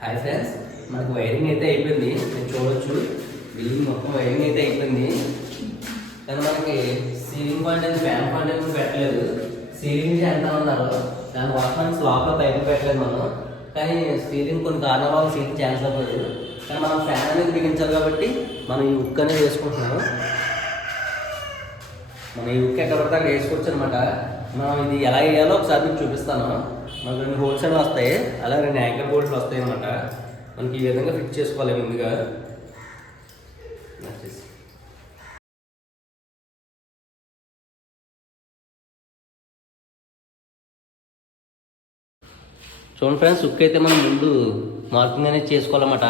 Hi friends మనకు wiring అయితే అయిపోయింది. మీరు చూడవచ్చు బిల్డింగ్ మొత్తం వైరింగ్ అయితే అయిపోయింది. కానీ మనకి సీలింగ్ పాయింట్ అనేది ఫ్యాన్ పాయింట్ అనేది పెట్టలేదు. సీలింగ్ ఎంత ఉన్నారు? దాని కోసం లోపల పైపు పెట్టలేదు మనం. కానీ సీలింగ్ కొన్ని కారణాల వల్ల సీలింగ్ ఛాన్స్ అవ్వలేదు కానీ మనం ఫ్యాన్ అనేది బిగించాలి కాబట్టి మనం ఈ ఉక్ అనేది వేసుకుంటున్నాము. మనం ఈ ఉక్ ఎక్కడ పడితే అక్కడ వేసుకోవచ్చు అనమాట మనం ఇది ఎలా వేయాలో ఒకసారి మీకు చూపిస్తాను. మనకు రెండు హోల్స్ అనేవి వస్తాయి. అలా రెండు యాంకర్ బోల్ట్లు వస్తాయి అన్నమాట. మనకి ఈ విధంగా ఫిట్ చేసుకోవాలి ముందుగా. చూడండి ఫ్రెండ్స్ ఉక్ అయితే మనం ముందు మార్కింగ్ అనేది చేసుకోవాలన్నమాట.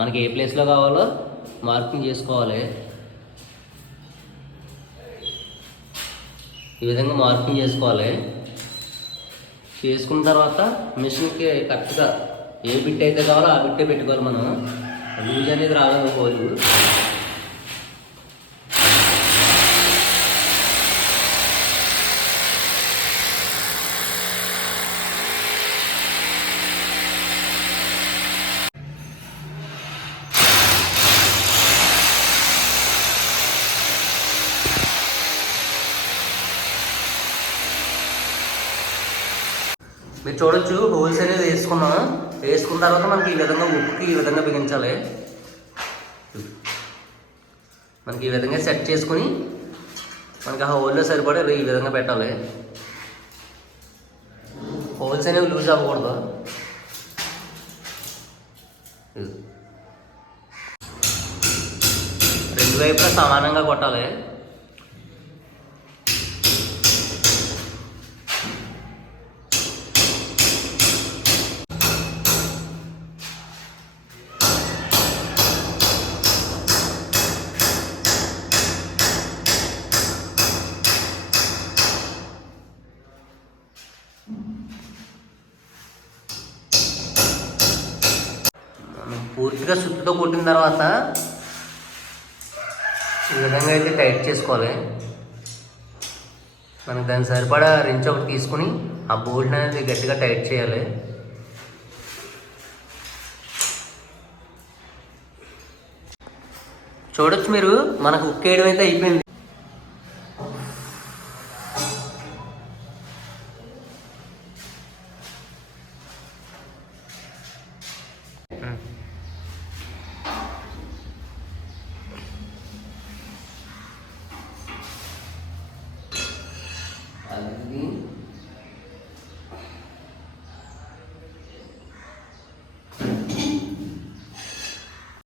మనకి ఏ ప్లేస్లో కావాలో మార్కింగ్ చేసుకోవాలి. ఈ విధంగా మార్కింగ్ చేసుకోవాలి. చేసుకున్న తర్వాత మిషన్కి కరెక్ట్గా ఏ బిట్ అయితే కావాలో ఆ బిట్టే పెట్టుకోవాలి మనం. లూజ్ అనేది రాలేదు పోదు మీరు చూడొచ్చు హోల్స్ అనేది వేసుకున్నాం వేసుకున్న తర్వాత మనకి ఈ విధంగా ఉప్పుకి ఈ విధంగా బిగించాలి. మనకి ఈ విధంగా సెట్ చేసుకుని మనకి ఆ హోల్లో సరిపడే ఈ విధంగా పెట్టాలి. హోల్స్ అనేవి లూజ్ అవ్వకూడదు. రెండు వైపులా సమానంగా కొట్టాలి. పూర్తిగా సుత్తుతో కొట్టిన తర్వాత ఈ విధంగా అయితే టైట్ చేసుకోవాలి. మనకు దాని సరిపడా రించ్ ఒకటి తీసుకుని ఆ బోల్ట్ అనేది గట్టిగా టైట్ చేయాలి. చూడొచ్చు మీరు మనకు ఉక్కేయడం అయితే అయిపోయింది. ini